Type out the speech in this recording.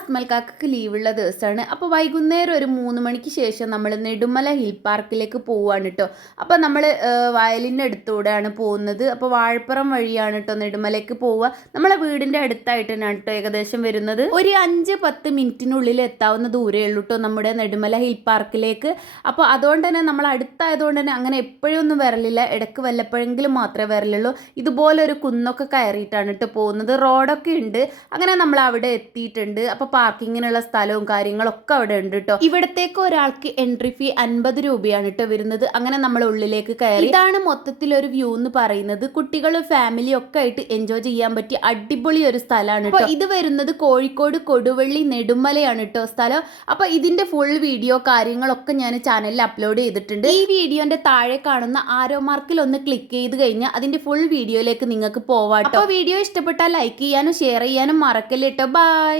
അസ്മൽക്കാക്ക് ലീവുള്ള ദിവസമാണ് അപ്പോൾ വൈകുന്നേരം ഒരു മൂന്ന് മണിക്ക് ശേഷം നമ്മൾ നെടുമല ഹിൽ പാർക്കിലേക്ക് പോവാണ് കേട്ടോ അപ്പോൾ നമ്മൾ വയലിന്റെ അടുത്തൂടെയാണ് പോകുന്നത്. അപ്പോൾ വാഴപ്പുറം വഴിയാണ് കേട്ടോ നെടുമലയ്ക്ക് പോവുക. നമ്മളെ വീടിന്റെ അടുത്തായിട്ട് തന്നെയാണ് കേട്ടോ ഏകദേശം വരുന്നത്. ഒരു അഞ്ച് പത്ത് മിനിറ്റിനുള്ളിൽ എത്താവുന്ന ദൂരമേ ഉള്ളൂ കേട്ടോ നമ്മുടെ നെടുമല ഹിൽ പാർക്കിലേക്ക്. അപ്പോൾ അതുകൊണ്ട് തന്നെ നമ്മൾ അടുത്തായതുകൊണ്ട് തന്നെ അങ്ങനെ എപ്പോഴും ഒന്നും വരലില്ല. ഇടയ്ക്ക് വല്ലപ്പോഴെങ്കിലും മാത്രമേ വരലുള്ളൂ. ഇതുപോലെ ഒരു കുന്നൊക്കെ കയറിയിട്ടാണ് കേട്ടോ പോകുന്നത്. റോഡൊക്കെ ഉണ്ട്. അങ്ങനെ നമ്മൾ അവിടെ എത്തിയിട്ടുണ്ട്. അപ്പോൾ പാർക്കിങ്ങിനുള്ള സ്ഥലവും കാര്യങ്ങളൊക്കെ അവിടെ ഉണ്ട് കേട്ടോ ഇവിടത്തേക്ക് ഒരാൾക്ക് എൻട്രി ഫീ അൻപത് രൂപയാണ് കേട്ടോ വരുന്നത്. അങ്ങനെ നമ്മൾ ഉള്ളിലേക്ക് കയറി. ഇതാണ് മൊത്തത്തിൽ ഒരു വ്യൂ എന്ന് പറയുന്നത്. കുട്ടികളും ഫാമിലി ഒക്കെ ആയിട്ട് എൻജോയ് ചെയ്യാൻ പറ്റിയ അടിപൊളി ഒരു സ്ഥലമാണ് കേട്ടോ ഇത് വരുന്നത് കോഴിക്കോട് കൊടുവള്ളി നെടുമലയാണ് കേട്ടോ സ്ഥലം. അപ്പൊ ഇതിന്റെ ഫുൾ വീഡിയോ കാര്യങ്ങളൊക്കെ ഞാൻ ചാനലിൽ അപ്ലോഡ് ചെയ്തിട്ടുണ്ട്. ഈ വീഡിയോന്റെ താഴെ കാണുന്ന ആരോ മാർക്കിൽ ഒന്ന് ക്ലിക്ക് ചെയ്ത് കഴിഞ്ഞാൽ അതിന്റെ ഫുൾ വീഡിയോയിലേക്ക് നിങ്ങൾക്ക് പോവാട്ടോ വീഡിയോ ഇഷ്ടപ്പെട്ടാൽ ലൈക്ക് ചെയ്യാനും ഷെയർ ചെയ്യാനും മറക്കല്ലേട്ടോ ബൈ